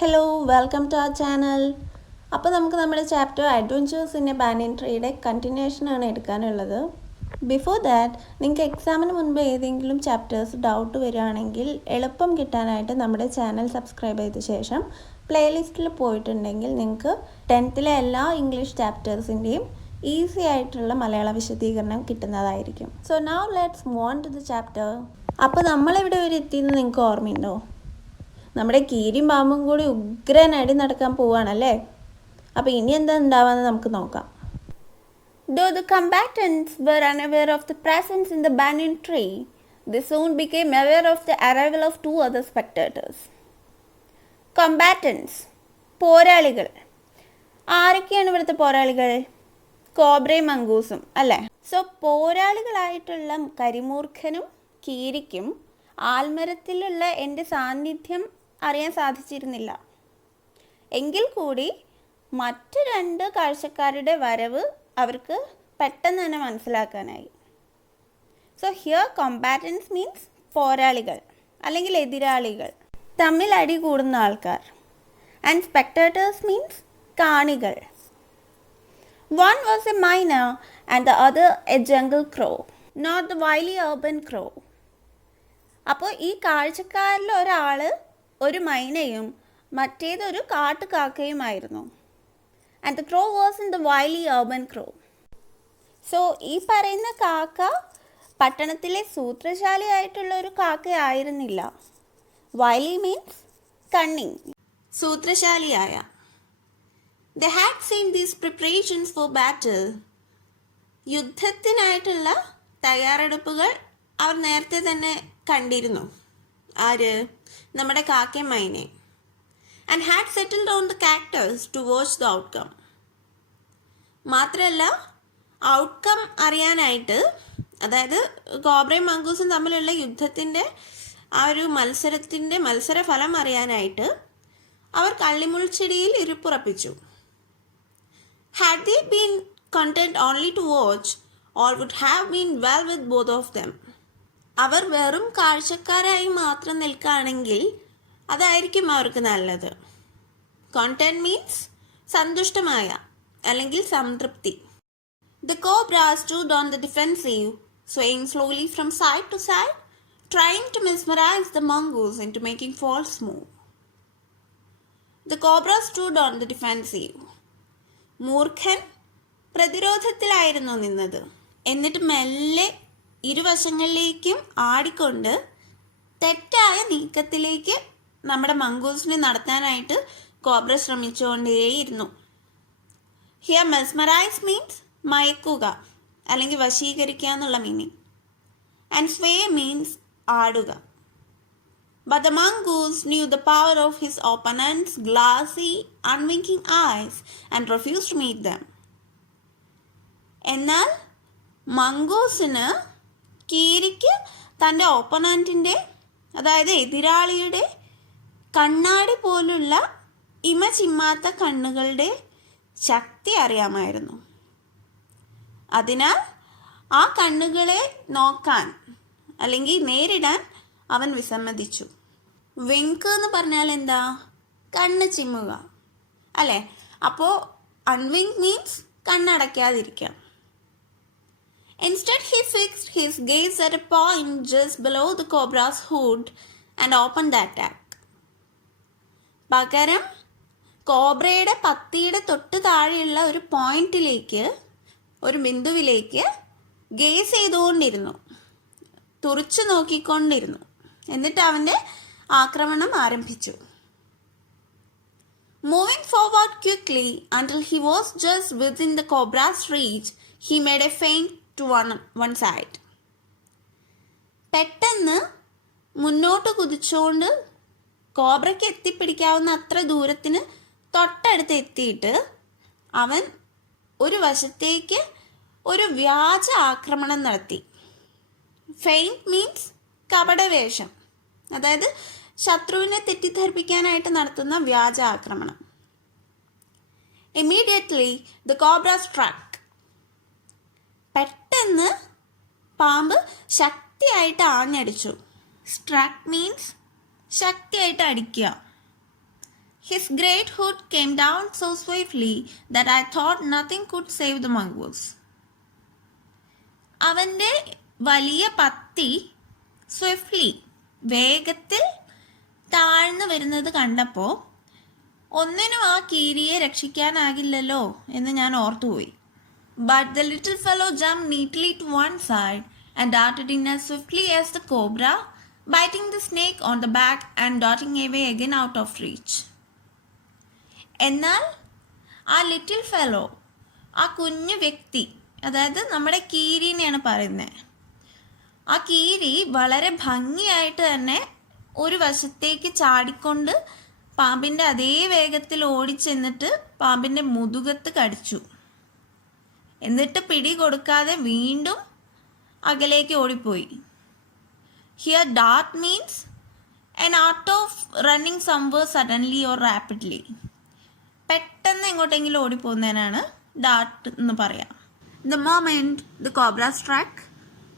Hello welcome to our channel. അപ്പോൾ നമുക്ക് നമ്മുടെ chapter adventures in a banyan ട്രീയുടെ കണ്ടിന്യൂഷനാണ് എടുക്കാനുള്ളത്. ബിഫോർ ദാറ്റ് നിങ്ങൾക്ക് എക്സാമിന് മുൻപ് ഏതെങ്കിലും ചാപ്റ്റേഴ്സ് ഡൗട്ട് വരികയാണെങ്കിൽ എളുപ്പം കിട്ടാനായിട്ട് നമ്മുടെ ചാനൽ സബ്സ്ക്രൈബ് ചെയ്ത ശേഷം പ്ലേലിസ്റ്റിൽ പോയിട്ടുണ്ടെങ്കിൽ നിങ്ങൾക്ക് 10th എല്ലാ ഇംഗ്ലീഷ് ചാപ്റ്റേഴ്സിൻ്റെയും ഈസി ആയിട്ടുള്ള മലയാള വിശദീകരണം കിട്ടുന്നതായിരിക്കും. So now let's move on to the chapter. അപ്പോൾ നമ്മളിവിടെ വരെ എത്തിയെന്ന് നിങ്ങൾക്ക് ഓർമ്മയുണ്ടോ? നമ്മുടെ കീരിയും പാമ്പും കൂടി ഉഗ്രനായിട്ട് നടക്കാൻ പോവുകയാണല്ലേ. അപ്പോൾ ഇനി എന്താ ഉണ്ടാവാന്ന് നമുക്ക് നോക്കാം. Though the combatants were unaware of the presence in the banyan tree, they soon became aware of the arrival of two other spectators. Combatants, പോരാളികൾ. ആരൊക്കെയാണ് ഇവിടുത്തെ പോരാളികൾ? കോബ്രയും മംഗൂസും അല്ലേ. സോ പോരാളികളായിട്ടുള്ള കരിമൂർഖനും കീരിക്കും ആൽമരത്തിലുള്ള എൻ്റെ സാന്നിധ്യം അറിയാൻ സാധിച്ചിരുന്നില്ല. എങ്കിൽ കൂടി മറ്റ് രണ്ട് കാഴ്ചക്കാരുടെ വരവ് അവർക്ക് പെട്ടെന്ന് തന്നെ മനസ്സിലാക്കാനായി. സോ ഹിയർ കോമ്പാറ്റൻസ് മീൻസ് പോരാളികൾ അല്ലെങ്കിൽ എതിരാളികൾ, തമ്മിൽ അടി കൂടുന്ന ആൾക്കാർ. ആൻഡ് സ്പെക്ടേറ്റേഴ്സ് മീൻസ് കാണികൾ. One was a miner and the other a jungle crow, not the wily urban crow. അപ്പോൾ ഈ കാഴ്ചക്കാരിൽ ഒരാൾ ഒരു മൈനയും മറ്റേതൊരു കാട്ടുകാക്കയുമായിരുന്നു. And the crow was in the wily urban crow. So ഈ പറയുന്ന കാക്ക പട്ടണത്തിലെ സൂത്രശാലിയായിട്ടുള്ള ഒരു കാക്കയായിരുന്നില്ല. വൈലി മീൻസ് കണ്ണിങ്, സൂത്രശാലിയായ. They had seen these preparations for battle. യുദ്ധത്തിനായിട്ടുള്ള തയ്യാറെടുപ്പുകൾ അവർ നേരത്തെ തന്നെ കണ്ടിരുന്നു. ആര്? നമ്മുടെ കാക്കയും മൈനെ. And had settled on the characters to watch the outcome. മാത്രമല്ല ഔട്ട്കം അറിയാനായിട്ട്, അതായത് കോബ്രയും മംഗൂസും തമ്മിലുള്ള യുദ്ധത്തിൻ്റെ ആ ഒരു മത്സരഫലം അറിയാനായിട്ട് അവർ കള്ളിമുൾച്ചെടിയിൽ ഇരിപ്പുറപ്പിച്ചു. Had they been content only to watch, all would have been well with both of them. അവർ വെറും കാഴ്ചക്കാരായി മാത്രം നിൽക്കുകയാണെങ്കിൽ അതായിരിക്കും അവർക്ക് നല്ലത്. കോണ്ടന്റ് മീൻസ് സന്തുഷ്ടമായ അല്ലെങ്കിൽ സംതൃപ്തി. The cobra stood on the defensive, swaying slowly from side to side, trying to mesmerize the mongoose into making false move. The cobra stood on the defensive. മൂർഖൻ പ്രതിരോധത്തിലായിരുന്നു നിന്നത്. എന്നിട്ട് മെല്ലെ ഇരുവശങ്ങളിലേക്കും ആടിക്കൊണ്ട് തെറ്റായ നീക്കത്തിലേക്ക് നമ്മുടെ മംഗൂസിനെ നടത്താനായിട്ട് കോബ്ര ശ്രമിച്ചുകൊണ്ടേയിരുന്നു. ഹിയർ മെസ്മറൈസ് മീൻസ് മയക്കുക അല്ലെങ്കിൽ വശീകരിക്കുക എന്നുള്ള മീനിങ്. ആൻഡ് സ്വേ മീൻസ് ആടുക. But the mongoose knew the power of his opponent's glassy, unwinking eyes and refused to meet them. എന്നാൽ മംഗൂസിന്, കീരിക്ക് തൻ്റെ ഓപ്പണൻറ്റിൻ്റെ, അതായത് എതിരാളിയുടെ കണ്ണാടി പോലുള്ള ഇമ ചിമ്മാത്ത കണ്ണുകളുടെ ശക്തി അറിയാമായിരുന്നു. അതിനാൽ ആ കണ്ണുകളെ നോക്കാൻ അല്ലെങ്കിൽ നേരിടാൻ അവൻ വിസമ്മതിച്ചു. വിങ്ക് എന്ന് പറഞ്ഞാൽ എന്താ? കണ്ണ് ചിമ്മുക അല്ലേ. അപ്പോൾ അൺവിങ്ക് means കണ്ണടയ്ക്കാതിരിക്കുക. Instead, he fixed his gaze at a point just below the cobra's hood and opened the attack. പകരം കോബ്രയുടെ പത്തിയുടെ തൊട്ട് താഴെയുള്ള ഒരു പോയിന്റിലേക്ക്, ഒരു ബിന്ദുവിലേക്ക് ഗേസ് ചെയ്തുകൊണ്ടിരുന്നു, തുറച്ചു നോക്കിക്കൊണ്ടിരുന്നു. എന്നിട്ട് അവൻ്റെ ആക്രമണം ആരംഭിച്ചു. Moving forward quickly until he was just within the cobra's reach, he made a feint to one side. പെട്ടെന്ന് മുന്നോട്ട് കുതിച്ചുകൊണ്ട് കോബ്രയ്ക്ക് എത്തിപ്പിടിക്കാവുന്ന അത്ര ദൂരത്തിന് തൊട്ടടുത്ത് എത്തിയിട്ട് അവൻ ഒരു വശത്തേക്ക് ഒരു വ്യാജ ആക്രമണം നടത്തി. ഫെയിൻറ്റ് മീൻസ് കപടവേഷം, അതായത് ശത്രുവിനെ തെറ്റിദ്ധരിപ്പിക്കാനായിട്ട് നടത്തുന്ന വ്യാജ ആക്രമണം. Immediately the cobra struck. പെട്ടെന്ന് പാമ്പ് ശക്തിയായിട്ട് ആഞ്ഞടിച്ചു. സ്ട്രക്ക് മീൻസ് ശക്തിയായിട്ട് അടിക്കുക. His great hood came down so swiftly that I thought nothing could save the mongoose. അവൻ്റെ വലിയ പത്തി സ്വിഫ്റ്റ്ലി വേഗത്തിൽ താഴ്ന്നു വരുന്നത് കണ്ടപ്പോൾ ഒന്നിനും ആ കീരിയെ രക്ഷിക്കാനാകില്ലല്ലോ എന്ന് ഞാൻ ഓർത്തുപോയി. But the little fellow jumped neatly to one side and darted in as swiftly as the cobra, biting the snake on the back and darting away again out of reach. എന്നാൽ ആ ലിറ്റിൽ ഫെലോ, ആ കുഞ്ഞു വ്യക്തി, അതായത് നമ്മുടെ കീരിനെയാണ് പറയുന്നത്, ആ കീരി വളരെ ഭംഗിയായിട്ട് തന്നെ ഒരു വശത്തേക്ക് ചാടിക്കൊണ്ട് പാമ്പിൻ്റെ അതേ വേഗത്തിൽ ഓടിച്ചെന്നിട്ട് പാമ്പിൻ്റെ മുതുകത്ത് കടിച്ചു. എന്നിട്ട് പിടി കൊടുക്കാതെ വീണ്ടും അകലേക്ക് ഓടിപ്പോയി. Here Dart means an art of running somewhere suddenly or rapidly. പെട്ടെന്ന് എങ്ങോട്ടെങ്കിലും ഓടിപ്പോകുന്നതിനാണ് ഡാർട്ട് എന്ന് പറയാം. The moment the cobra struck,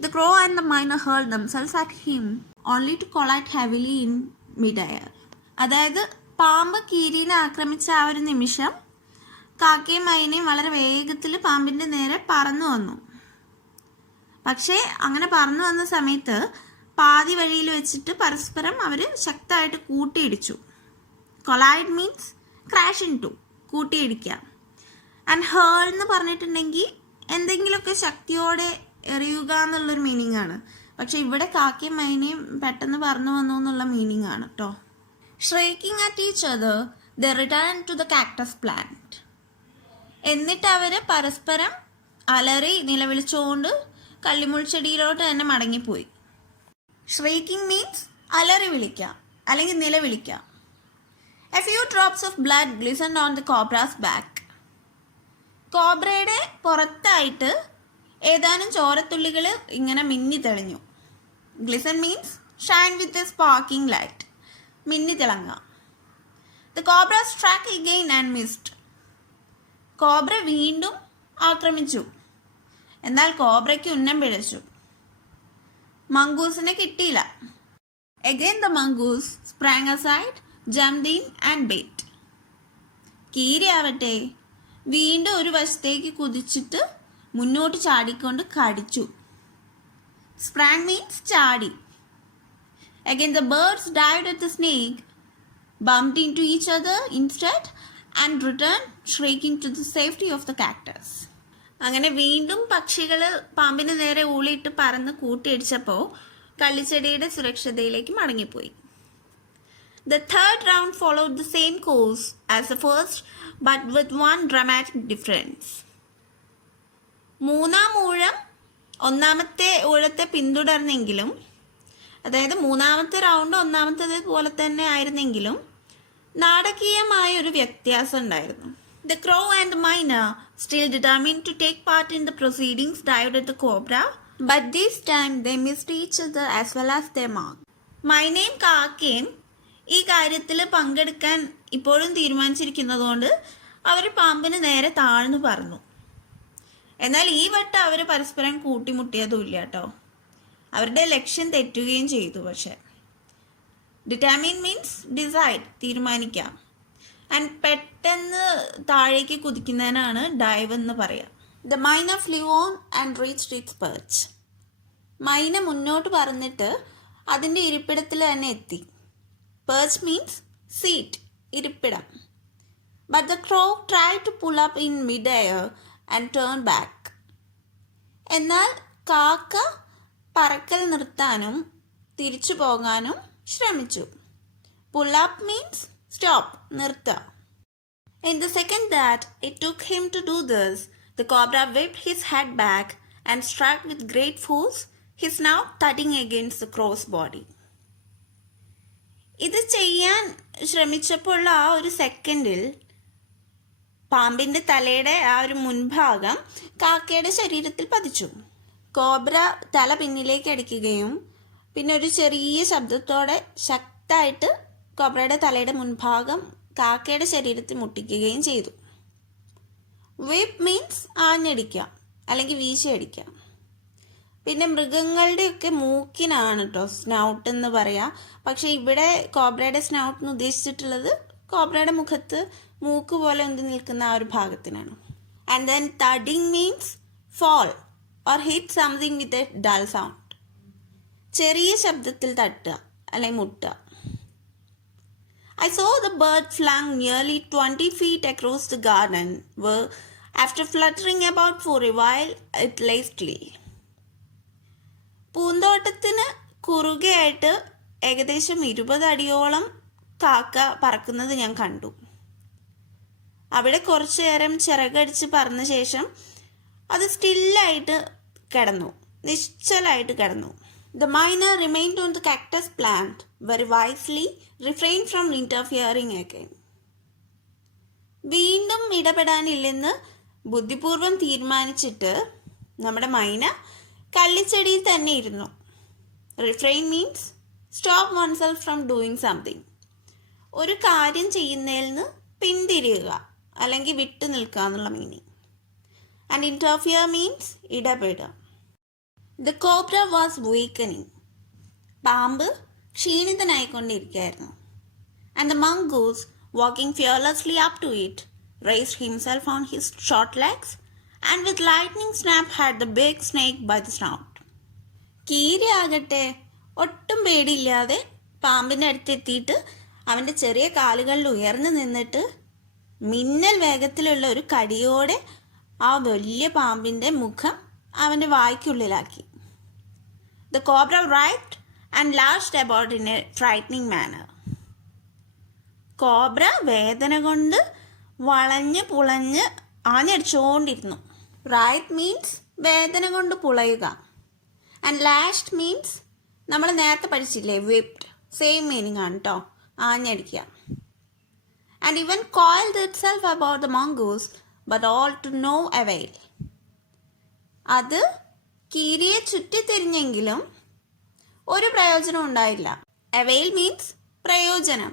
the crow and the myna hurled themselves at him only to collide heavily in mid-air. അതായത് പാമ്പ് കീരിനെ ആക്രമിച്ച ആ ഒരു നിമിഷം കാക്കയും മൈനയും വളരെ വേഗത്തിൽ പാമ്പിൻ്റെ നേരെ പറന്നു വന്നു. പക്ഷേ അങ്ങനെ പറന്നു വന്ന സമയത്ത് പാതി വഴിയിൽ വെച്ചിട്ട് പരസ്പരം അവർ ശക്തമായിട്ട് കൂട്ടിയിടിച്ചു. Collide means crash into, കൂട്ടിയിടിക്കുക. ആൻഡ് ഹേൾ എന്ന് പറഞ്ഞിട്ടുണ്ടെങ്കിൽ എന്തെങ്കിലുമൊക്കെ ശക്തിയോടെ എറിയുക എന്നുള്ളൊരു മീനിങ് ആണ്. പക്ഷെ ഇവിടെ കാക്കയും മൈനയും പെട്ടെന്ന് പറന്നു വന്നു എന്നുള്ള മീനിങ് ആണ് കേട്ടോ. Shrieking at each other, they returned to the cactus plant. എന്നിട്ട് അവർ പരസ്പരം അലറി നിലവിളിച്ചുകൊണ്ട് കള്ളിമുൾ ചെടിയിലോട്ട് തന്നെ മടങ്ങിപ്പോയി. Shrieking മീൻസ് അലറി വിളിക്കുക അല്ലെങ്കിൽ നിലവിളിക്കുക. A few drops of blood glistened on the cobra's back. കോബ്രയുടെ പുറത്തായിട്ട് ഏതാനും ചോരത്തുള്ളികൾ ഇങ്ങനെ മിന്നി തെളിഞ്ഞു. Glisten means shine with a sparking light, മിന്നി തിളങ്ങുക. The cobra struck again and missed. Cobra വീണ്ടും ആക്രമിച്ചു, എന്നാൽ കോബ്രയ്ക്ക് ഉന്നം പിഴച്ചു. മംഗൂസിനെ കിട്ടിയില്ല. Again the mongoose sprang aside, jumped in and bit. കീരി ആവട്ടെ വീണ്ടും ഒരു വശത്തേക്ക് കുതിച്ചിട്ട് മുന്നോട്ട് ചാടിക്കൊണ്ട് കടിച്ചു. Sprang means ചാടി. Again the birds dived at the snake, bumped into each other instead and returned shrieking to the safety of the cactus. അങ്ങനെ വീണ്ടും പക്ഷികൾ പാമ്പിന് നേരെ ഊളിയിട്ട് പറന്ന് കൂട്ടിയിടിച്ചപ്പോൾ കള്ളിച്ചെടിയുടെ സുരക്ഷിതയിലേക്ക് മടങ്ങിപ്പോയി. The third round followed the same course as the first, but with one dramatic difference. മൂന്നാം ഊഴം ഒന്നാമത്തെ ഊഴത്തെ പിന്തുടർന്നെങ്കിലും, അതായത് മൂന്നാമത്തെ റൗണ്ട് ഒന്നാമത്തേത് പോലെ തന്നെ ആയിരുന്നെങ്കിലും നാടകീയമായ ഒരു വ്യത്യാസം ഉണ്ടായിരുന്നു. The crow and myna, still determined to take part in the proceedings, dived at the cobra, but this time they missed each other as well as their mark. മൈനയും കാക്കയും ഈ കാര്യത്തിൽ പങ്കെടുക്കാൻ ഇപ്പോഴും തീരുമാനിച്ചിരിക്കുന്നതുകൊണ്ട് അവർ പാമ്പിന് നേരെ താഴ്ന്നു പറന്നു. എന്നാൽ ഈ വട്ടം അവർ പരസ്പരം കൂട്ടിമുട്ടിയതുമില്ല കേട്ടോ. അവരുടെ ലക്ഷ്യം തെറ്റുകയും ചെയ്തു. പക്ഷെ ഡിറ്റർമിൻ മീൻസ് ഡിസൈഡ്, തീരുമാനിക്കാം. ആൻഡ് പെട്ടെന്ന് താഴേക്ക് കുതിക്കുന്നതിനാണ് ഡൈവ് എന്ന് പറയാം. The myna flew on and reached its perch. മൈന മുന്നോട്ട് പറന്നിട്ട് അതിൻ്റെ ഇരിപ്പിടത്തിൽ തന്നെ എത്തി. പെർച്ച് മീൻസ് സീറ്റ്, ഇരിപ്പിടം. But the crow try to pull up in mid air and turn back. എന്നാൽ കാക്ക പറക്കൽ നിർത്താനും തിരിച്ചു പോകാനും ശ്രമിച്ചു. പുൾ അപ്പ് മീൻസ് സ്റ്റോപ്പ്, നിർത്തുക. In the second that it took him to do this, the cobra whipped his head back and struck with great force, his snout thudding against the crow's body. ഇത് ചെയ്യാൻ ശ്രമിച്ചപ്പോൾ ആ ഒരു സെക്കൻഡിൽ പാമ്പിൻ്റെ തലയുടെ ആ ഒരു മുൻഭാഗം കാക്കയുടെ ശരീരത്തിൽ പതിച്ചു. കോബ്ര തല പിന്നിലേക്ക് അടിക്കുകയും പിന്നെ ഒരു ചെറിയ ശബ്ദത്തോടെ ശക്തമായിട്ട് കോബ്രയുടെ തലയുടെ മുൻഭാഗം കാക്കയുടെ ശരീരത്തിൽ മുട്ടിക്കുകയും ചെയ്തു. വിപ്പ് മീൻസ് ആഞ്ഞടിക്കുക അല്ലെങ്കിൽ വീശിയടിക്കുക. പിന്നെ മൃഗങ്ങളുടെയൊക്കെ മൂക്കിനാണ് കേട്ടോ സ്നൗട്ട് എന്ന് പറയാം. പക്ഷെ ഇവിടെ കോബ്രയുടെ സ്നൗട്ട് എന്ന് ഉദ്ദേശിച്ചിട്ടുള്ളത് കോബ്രയുടെ മുഖത്ത് മൂക്ക് പോലെ ഉന്തി നിൽക്കുന്ന ആ ഒരു ഭാഗത്തിനാണ്. And then thudding means fall or hit something with a dull sound. ചെറിയ ശബ്ദത്തിൽ തട്ടുക അല്ലെങ്കിൽ മുട്ടുക. I saw the bird flung nearly 20 feet across the garden, where after fluttering about for a while it lay still. പൂന്തോട്ടത്തിന് കുറുകയായിട്ട് ഏകദേശം 20 അടിയോളം കാക്ക പറക്കുന്നത് ഞാൻ കണ്ടു. അവിടെ കുറച്ചു നേരം ചിറകടിച്ച് പറന്ന ശേഷം അത് സ്റ്റില്ലായിട്ട് കിടന്നു, നിശ്ചലായിട്ട് കിടന്നു. The miner remained on the cactus plant, very wisely refrained from interfering again. വീണ്ടും ഇടപെടാനില്ലെന്ന് ബുദ്ധിപൂർവം തീരുമാനിച്ചിട്ട് നമ്മുടെ മൈന കള്ളിച്ചെടിയിൽ തന്നെ ഇരുന്നു. Refrain means stop oneself from doing something. ഒരു കാര്യം ചെയ്യുന്നതിൽ നിന്ന് പിന്തിരിയുക അല്ലെങ്കിൽ വിട്ടു നിൽക്കുക എന്നുള്ള meaning. And interfere means ഇടപെടുക. The cobra was weakening. പാമ്പ് ക്ഷീണിതനായിക്കൊണ്ടിരിക്കുകയായിരുന്നു. And the mongoose, walking fearlessly up to it, raised himself on his short legs and with lightning snap had the big snake by the snout. കീരി ആകട്ടെ ഒട്ടും പേടിയില്ലാതെ പാമ്പിൻ്റെ അടുത്തെത്തിയിട്ട് അവൻ്റെ ചെറിയ കാലുകളിൽ ഉയർന്നു നിന്നിട്ട് മിന്നൽ വേഗത്തിലുള്ള ഒരു കടിയോടെ ആ വലിയ പാമ്പിൻ്റെ മുഖം അവൻ്റെ വായ്ക്കുള്ളിലാക്കി. The cobra writhed and lashed about in a frightening manner. Cobra വേദന കൊണ്ട് വളഞ്ഞ് പുളഞ്ഞ് ആഞ്ഞടിച്ചുകൊണ്ടിരുന്നു. റൈറ്റ് മീൻസ് വേദന കൊണ്ട് പുളയുക. ആൻഡ് ലാഷ്ഡ് മീൻസ് നമ്മൾ നേരത്തെ പഠിച്ചില്ലേ, വിപ്ഡ്. സെയിം മീനിങ് ആണ് കേട്ടോ, ആഞ്ഞടിക്കുക. And even coiled itself about the mongoose, but all to no avail. അത് കീരിയെ ചുറ്റിത്തിരിഞ്ഞെങ്കിലും ഒരു പ്രയോജനം ഉണ്ടായില്ല. avail മീൻസ് പ്രയോജനം.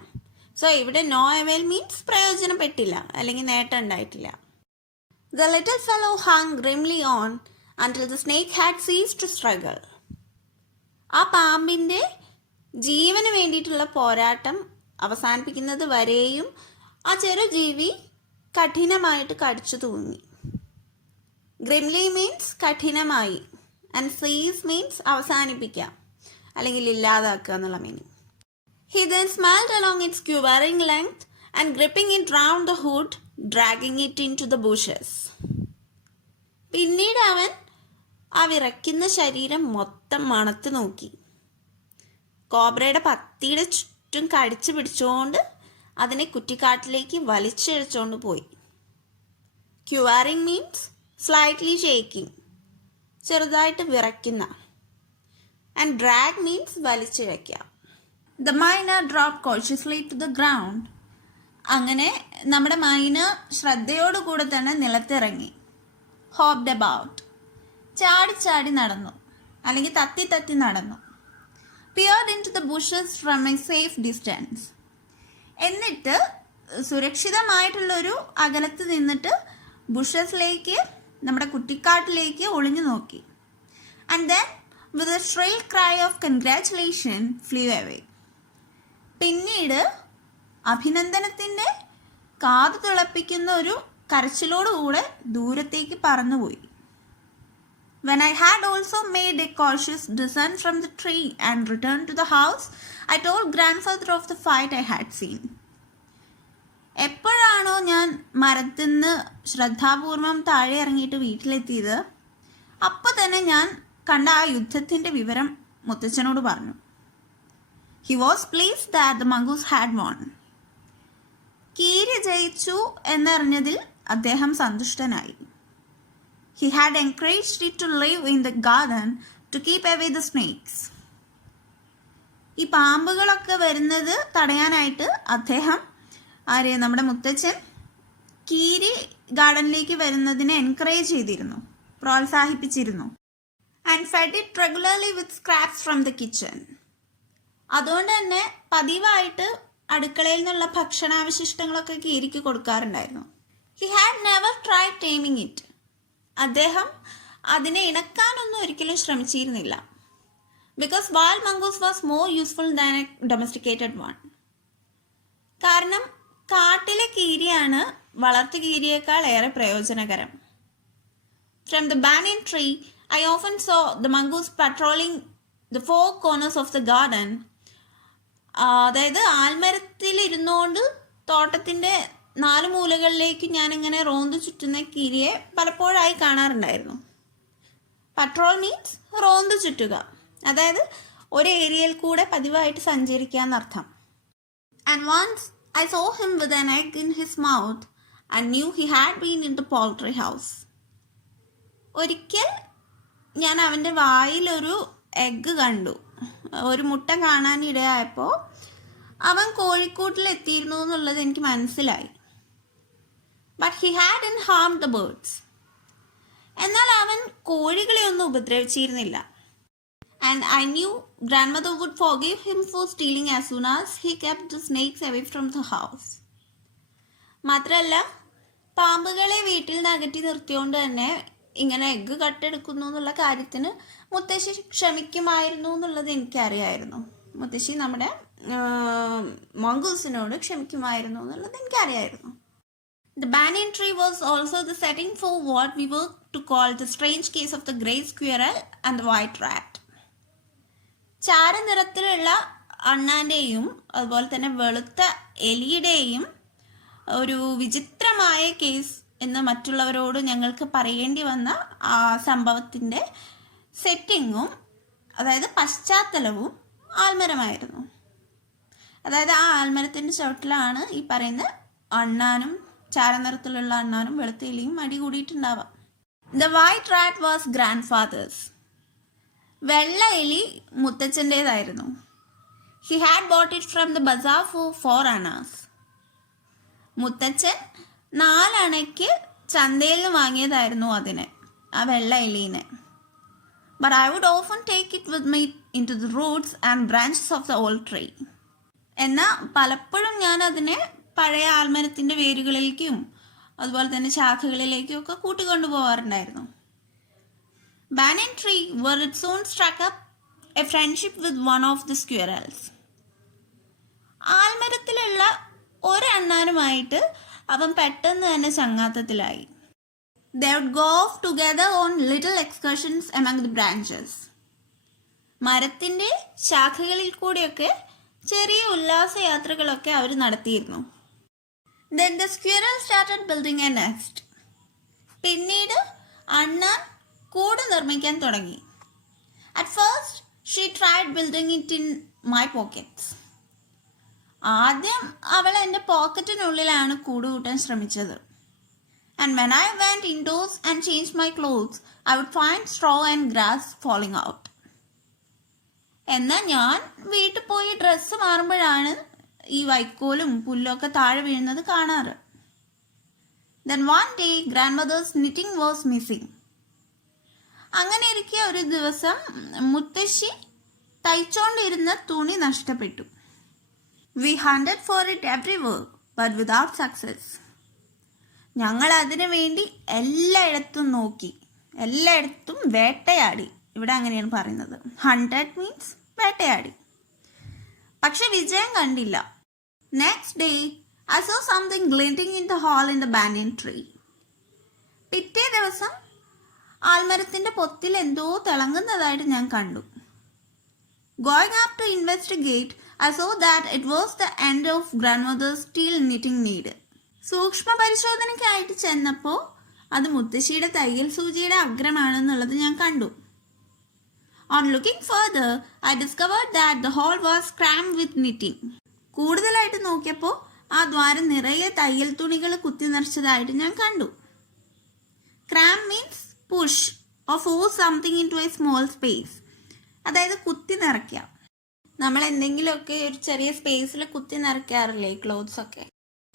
സോ ഇവിടെ no avail മീൻസ് പ്രയോജനപ്പെട്ടില്ല അല്ലെങ്കിൽ നേട്ടം ഉണ്ടായിട്ടില്ല. The little fellow hung grimly on until the snake had ceased to struggle. ആ പാമ്പിൻ്റെ ജീവന് വേണ്ടിയിട്ടുള്ള പോരാട്ടം അവസാനിപ്പിക്കുന്നത് വരെയും ആ ചെറുജീവി കഠിനമായിട്ട് കടിച്ചു തൂങ്ങി. ഗ്രിംലി മീൻസ് കഠിനമായി, ആൻഡ് സീസ് മീൻസ് അവസാനിപ്പിക്കുക അല്ലെങ്കിൽ ഇല്ലാതാക്കുക എന്നുള്ള meaning. He then smiled along its quivering length and gripping it round the hood, dragging it into the bushes. പിന്നീട് അവൻ ആ വിറയ്ക്കുന്ന ശരീരം മൊത്തം മണത്ത് നോക്കി. കോബ്രയുടെ പത്തിയുടെ ചുറ്റും കടിച്ചു പിടിച്ചുകൊണ്ട് അതിനെ കുറ്റിക്കാട്ടിലേക്ക് വലിച്ചിഴച്ചുകൊണ്ട് പോയി. ക്യുവാറിങ് മീൻസ് സ്ലൈറ്റ്ലി ഷേക്കിംഗ്, ചെറുതായിട്ട് വിറയ്ക്കുന്ന. ആൻഡ് ഡ്രാഗ് മീൻസ് വലിച്ചിഴയ്ക്കുക. The myna drop cautiously to the ground. അങ്ങനെ നമ്മുടെ മൈനർ ശ്രദ്ധയോടുകൂടെ തന്നെ നിലത്തിറങ്ങി. ഹോപ്ഡ് അബൌട്ട്, ചാടി ചാടി നടന്നു അല്ലെങ്കിൽ തത്തി തത്തി നടന്നു. Peered into the bushes from a safe distance. എന്നിട്ട് സുരക്ഷിതമായിട്ടുള്ളൊരു അകലത്ത് നിന്നിട്ട് ബുഷസിലേക്ക്, നമ്മുടെ കുറ്റിക്കാട്ടിലേക്ക് ഒളിഞ്ഞു നോക്കി. And then with a shrill cry of congratulation flew away. പിന്നീട് അഭിനന്ദനത്തിൻ്റെ കാതു തിളപ്പിക്കുന്ന ഒരു കരച്ചിലോടുകൂടെ ദൂരത്തേക്ക് പറന്നുപോയി. When I had also made a cautious descent from the tree and returned to the house, I told grandfather of the fight I had seen. എപ്പോഴാണോ ഞാൻ മരത്തിൽ നിന്ന് ശ്രദ്ധാപൂർവം താഴെ ഇറങ്ങിയിട്ട് വീട്ടിലെത്തിയത്, അപ്പോൾ തന്നെ ഞാൻ കണ്ട ആ യുദ്ധത്തിൻ്റെ വിവരം മുത്തച്ഛനോട് പറഞ്ഞു. He was pleased that the mongoose had won. കീരി ജയിച്ചു എന്നറിഞ്ഞതിൽ അദ്ദേഹം സന്തുഷ്ടനായി. He had encouraged it to live in the garden to keep away the snakes. ഈ പാമ്പുകളൊക്കെ വരുന്നത് തടയാനായിട്ട് അദ്ദേഹം നമ്മുടെ മുത്തച്ഛൻ കീരി ഗാർഡനിലേക്ക് വരുന്നതിനെ എൻകറേജ് ചെയ്തിരുന്നു, പ്രോത്സാഹിപ്പിച്ചിരുന്നു. And fed it regularly with scraps from the kitchen. അതുകൊണ്ട് തന്നെ പതിവായിട്ട് അടുക്കളയിൽ നിന്നുള്ള ഭക്ഷണാവശിഷ്ടങ്ങളൊക്കെ കീരിക്ക് കൊടുക്കാറുണ്ടായിരുന്നു. He had never tried taming it. അദ്ദേഹം അതിനെ ഇണക്കാനൊന്നും ഒരിക്കലും ശ്രമിച്ചിരുന്നില്ല. Because wild mongoose was more useful than a domesticated one. കാരണം വളർത്തുകീരിയേക്കാൾ ഏറെ പ്രയോജനകരം. From the banyan tree, I often saw the mongoose patrolling the four corners of the garden. അതായത് ആൽമരത്തിൽ ഇരുന്നുകൊണ്ട് തോട്ടത്തിൻ്റെ 4 മൂലകളിലേക്ക് ഞാനിങ്ങനെ റോന്ത് ചുറ്റുന്ന കീരിയെ പലപ്പോഴായി കാണാറുണ്ടായിരുന്നു. പട്രോൾ മീൻസ് റോന്ത് ചുറ്റുക, അതായത് ഒരു ഏരിയയിൽ കൂടെ പതിവായിട്ട് സഞ്ചരിക്കുക എന്നർത്ഥം. And once I saw him with an egg in his mouth and knew he had been in the poultry house. ഒരിക്കൽ ഞാൻ അവൻ്റെ വായിലൊരു എഗ്ഗ് കണ്ടു. ഒരു മുട്ട കാണാനിടയായപ്പോൾ അവൻ കോഴിക്കൂട്ടിലെത്തിയിരുന്നു എന്നുള്ളത് എനിക്ക് മനസ്സിലായി. But he hadn't harmed the birds. എന്നാൽ അവൻ കോഴികളെ ഒന്നും ഉപദ്രവിച്ചിരുന്നില്ല. And I knew grandmother would forgive him for stealing as soon as he kept the snakes away from the house. മാത്രമല്ല, പാമ്പുകളെ വീട്ടിൽ നിന്ന് അകറ്റി നിർത്തിയോണ്ട് തന്നെ ഇങ്ങനെ എഗ്ഗ് കട്ടെടുക്കുന്നു എന്നുള്ള കാര്യത്തിന് മുത്തശ്ശി ക്ഷമിക്കുമായിരുന്നു എന്നുള്ളത് എനിക്കറിയായിരുന്നു. മുത്തശ്ശി നമ്മുടെ മംഗൂസിനോട് ക്ഷമിക്കുമായിരുന്നു എന്നുള്ളത് എനിക്കറിയായിരുന്നു. The banyan tree was also the setting for what we were to call the strange case of the grey squirrel and the white rat. ചാരനിറത്തിലുള്ള അണ്ണാൻ്റെയും അതുപോലെ തന്നെ വെളുത്ത എലിയുടെയും ഒരു വിചിത്രമായ കേസ് എന്ന് മറ്റുള്ളവരോട് ഞങ്ങൾക്ക് പറയേണ്ടി വന്ന ആ സംഭവത്തിൻ്റെ സെറ്റിങ്ങും, അതായത് പശ്ചാത്തലവും ആൽമരമായിരുന്നു. അതായത് ആ ആൽമരത്തിൻ്റെ ചുവട്ടിലാണ് ഈ പറയുന്ന അണ്ണാനും ചാരനിറത്തിലുള്ള അണ്ണാനും വെളുത്ത എലിയും അടി കൂടിയിട്ടുണ്ടാവാം. The white rat was grandfather's. വെള്ള എലി മുത്തച്ഛൻ്റേതായിരുന്നു. He had bought it from the bazaar for 4 annas. മുത്തച്ഛൻ 4 അണയ്ക്ക് ചന്തയിൽ നിന്ന് വാങ്ങിയതായിരുന്നു അതിനെ, ആ വെള്ള എലീനെ. But I would often take it with me into the roots and branches of the old tree. എന്നാൽ പലപ്പോഴും ഞാൻ അതിനെ പഴയ ആൽമരത്തിൻ്റെ വേരുകളിലേക്കും അതുപോലെ തന്നെ ശാഖകളിലേക്കും ഒക്കെ കൂട്ടിക്കൊണ്ടുപോകാറുണ്ടായിരുന്നു. Banyan tree where it soon struck up a friendship with one of the squirrels. ആൽമരത്തിലുള്ള ഒരണ്ണാനുമായിട്ട് അവൻ പെട്ടെന്ന് തന്നെ ചങ്ങാത്തത്തിലായി. They would go off together on little excursions among the branches. മരത്തിൻ്റെ ശാഖകളിൽ കൂടിയൊക്കെ ചെറിയ ഉല്ലാസയാത്രകളൊക്കെ അവർ നടത്തിയിരുന്നു. Then the squirrel started building a nest. പിന്നീട് അണ്ണാൻ കൂട് നിർമ്മിക്കാൻ തുടങ്ങി. At first she tried building it in my pockets. ആദ്യം അവൾ എൻ്റെ പോക്കറ്റിനുള്ളിലാണ് കൂട് കൂട്ടാൻ ശ്രമിച്ചത്. And when I went indoors and changed my clothes, I would find straw and grass falling out. എന്നാൽ ഞാൻ വീട്ടിൽ പോയി ഡ്രസ്സ് മാറുമ്പോഴാണ് ഈ വൈക്കോലും പുല്ലൊക്കെ താഴെ വീഴുന്നത് കാണാറ്. Then one day grandmother's knitting was missing. അങ്ങനെ ഇരിക്കെ ഒരു ദിവസം മുത്തശ്ശി തയ്ച്ചോണ്ടിരുന്ന തുണി നഷ്ടപ്പെട്ടു. We hunted for it everywhere, but without success. ഞങ്ങൾ അതിനു വേണ്ടി എല്ലായിടത്തും നോക്കി, എല്ലായിടത്തും വേട്ടയാടി. ഇവിടെ അങ്ങനെയാണ് പറയുന്നത്. ഹണ്ടഡ് മീൻസ് വേട്ടയാടി, പക്ഷെ വിജയം കണ്ടില്ല. Next day I saw something glinting in the hall in the banyan tree. പിറ്റേ ദിവസം ആൽമരത്തിൻ്റെ പൊത്തിൽ എന്തോ തിളങ്ങുന്നതായിട്ട് ഞാൻ കണ്ടു. Going up to investigate, I saw that it was the end of grandmother's steel knitting needle. സൂക്ഷ്മ പരിശോധനയ്ക്കായിട്ട് ചെന്നപ്പോൾ അത് മുത്തശ്ശിയുടെ തയ്യൽ സൂചിയുടെ അഗ്രമാണെന്നുള്ളത് ഞാൻ കണ്ടു. On looking further, I discovered that the hall was crammed with knitting. കൂടുതലായിട്ട് നോക്കിയപ്പോൾ ആ ദ്വാരം നിറയെ തയ്യൽ തുണികൾ കുത്തി നിറച്ചതായിട്ട് ഞാൻ കണ്ടു. Cram means push or force something into a small space. അതായത് കുത്തി നിറയ്ക്കുക. നമ്മൾ എന്തെങ്കിലുമൊക്കെ ഒരു ചെറിയ സ്പേസിൽ കുത്തി നിറയ്ക്കാറില്ലേ ക്ലോത്ത്സ് ഒക്കെ.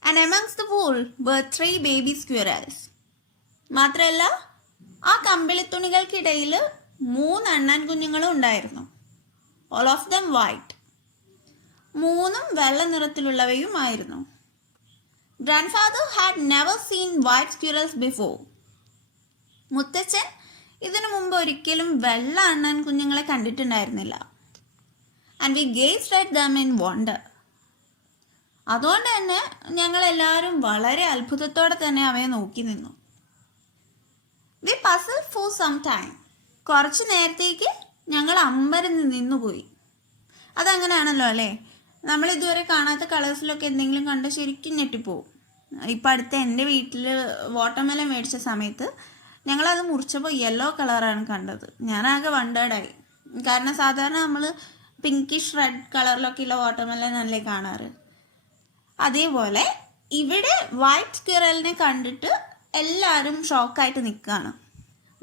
And amongst the wool were 3 baby squirrels. മാത്രമല്ല ആ കമ്പിളിത്തുണികൾക്കിടയിൽ 3 അണ്ണാൻ കുഞ്ഞുങ്ങളും ഉണ്ടായിരുന്നു. All of them white. 3ഉം വെള്ള നിറത്തിലുള്ളവയുമായിരുന്നു. Grandfather had never seen white squirrels before. മുത്തച്ഛൻ ഇതിനു മുമ്പ് ഒരിക്കലും വെള്ള അണ്ണാൻ കുഞ്ഞുങ്ങളെ കണ്ടിട്ടുണ്ടായിരുന്നില്ല. And we gazed at them in wonder. അതുകൊണ്ട് തന്നെ ഞങ്ങളെല്ലാവരും വളരെ അത്ഭുതത്തോടെ തന്നെ അവയെ നോക്കി നിന്നു. We puzzle for some time. കുറച്ച് നേരത്തേക്ക് ഞങ്ങൾ അമ്പരന്ന് നിന്നുപോയി. അതങ്ങനെയാണല്ലോ അല്ലേ, നമ്മൾ ഇതുവരെ കാണാത്ത കളേഴ്സിലൊക്കെ എന്തെങ്കിലും കണ്ട് ശരിക്കും ഞെട്ടിപ്പോവും. ഇപ്പം അടുത്ത് എൻ്റെ വീട്ടിൽ വാട്ടർമെലൻ മേടിച്ച സമയത്ത് ഞങ്ങളത് മുറിച്ചപ്പോൾ യെല്ലോ കളറാണ് കണ്ടത്. ഞാനാകെ വണ്ടേർഡായി. കാരണം സാധാരണ നമ്മൾ പിങ്കിഷ് റെഡ് കളറിലൊക്കെയുള്ള വാട്ടർമെലൻ അല്ലേ കാണാറ്. അതേപോലെ ഇവിടെ വൈറ്റ് സ്ക്വിറലിനെ കണ്ടിട്ട് എല്ലാവരും ഷോക്കായിട്ട് നിൽക്കുകയാണ്.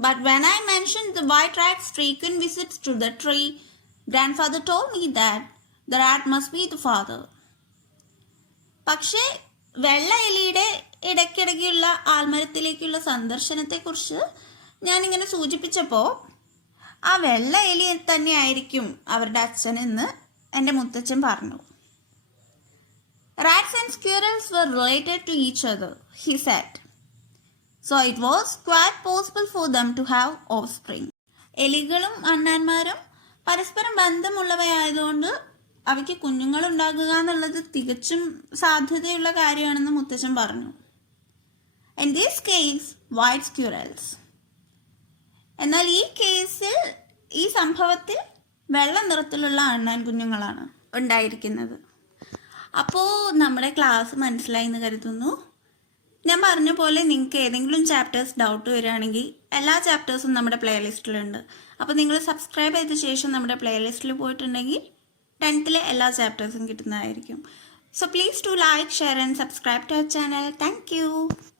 But when I mentioned the white rat's frequent visits to the tree, grandfather told me that the rat must be the father. പക്ഷേ വെള്ള എലിയുടെ ഇടയ്ക്കിടയ്ക്കുള്ള ആൽമരത്തിലേക്കുള്ള സന്ദർശനത്തെക്കുറിച്ച് ഞാനിങ്ങനെ സൂചിപ്പിച്ചപ്പോൾ ആ വെള്ള എലി തന്നെയായിരിക്കും അവരുടെ അച്ഛനെന്ന് എൻ്റെ മുത്തച്ഛൻ പറഞ്ഞു. Rats and squirrels were related to each other, he said. So it was quite possible for them to have offspring. എലികളും അണ്ണാന്മാരും പരസ്പരം ബന്ധമുള്ളവയായതുകൊണ്ട് അവയ്ക്ക് കുഞ്ഞുങ്ങളുണ്ടാകുക എന്നുള്ളത് തികച്ചും സാധ്യതയുള്ള കാര്യമാണെന്ന് മുത്തച്ഛൻ പറഞ്ഞു. In this case, white squirrels. എന്നാൽ ഈ സംഭവത്തിൽ വെള്ള നിറത്തിലുള്ള അണ്ണാൻ കുഞ്ഞുങ്ങളാണ് ഉണ്ടായിരിക്കുന്നത്. അപ്പോൾ നമ്മുടെ ക്ലാസ് മനസ്സിലായി എന്ന് കരുതുന്നു. ഞാൻ പറഞ്ഞ പോലെ നിങ്ങൾക്ക് ഏതെങ്കിലും ചാപ്റ്റേഴ്സ് ഡൗട്ട് വരികയാണെങ്കിൽ എല്ലാ ചാപ്റ്റേഴ്സും നമ്മുടെ പ്ലേലിസ്റ്റിലുണ്ട്. അപ്പോൾ നിങ്ങൾ സബ്സ്ക്രൈബ് ചെയ്ത ശേഷം നമ്മുടെ പ്ലേലിസ്റ്റിൽ പോയിട്ടുണ്ടെങ്കിൽ 10th എല്ലാ ചാപ്റ്റേഴ്സും കിട്ടുന്നതായിരിക്കും. So please do like, share and subscribe to our channel. Thank you.